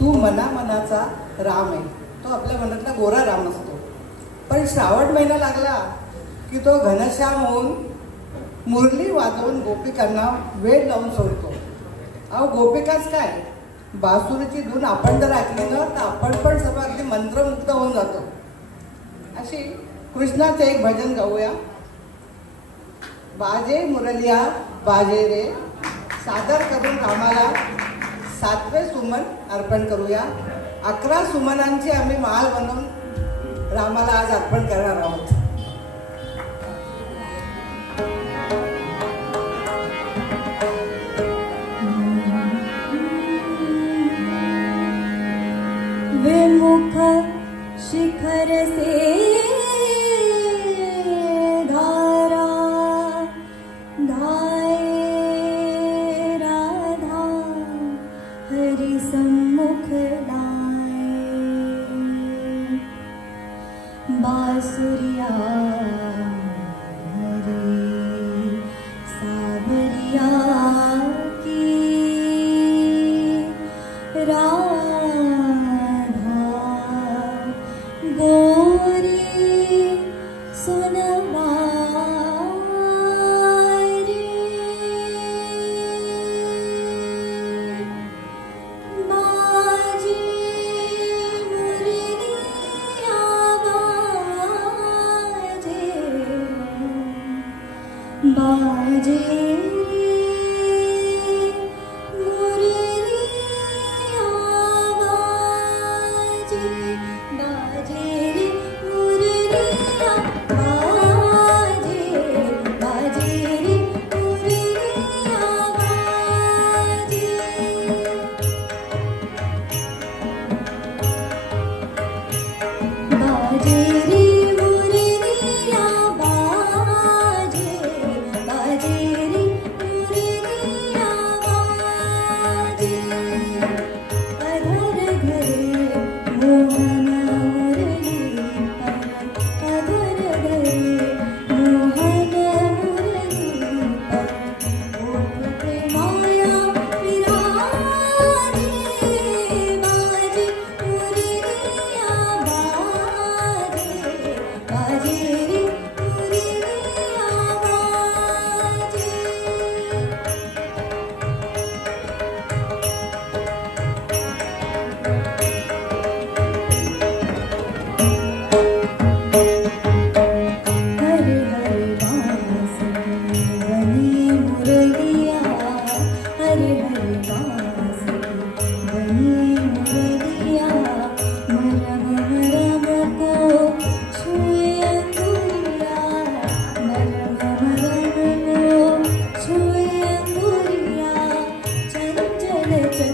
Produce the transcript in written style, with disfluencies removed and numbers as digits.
तू मनामनाचा राम आहे, तो आपल्या मनातला गोरा राम असतो. पण श्रावण महिना लागला की तो घनश्याम होऊन मुरली वाजवून गोपिकांना वेळ लावून सोडतो. अहो गोपिकाच काय, बासुरीची धून आपण जर ऐकली ना तर आपण पण सर्व अगदी मंत्रमुग्ध होऊन जातो. अशी कृष्णाचे एक भजन गाऊया. बाजे मुरलिया बाजे रे, सादर करून रामाला 7वे सुमन अर्पण करूया. 11 सुमनांची आम्ही माळ बनवून रामाला आज अर्पण करणार आहोत. विमुख शिखर से धारा धाए राधा हरि सम्मुख लाए. बांसुरिया हरे सावरिया की गोरी सुनवारी. बाजे मुरलिया बाजे चंचल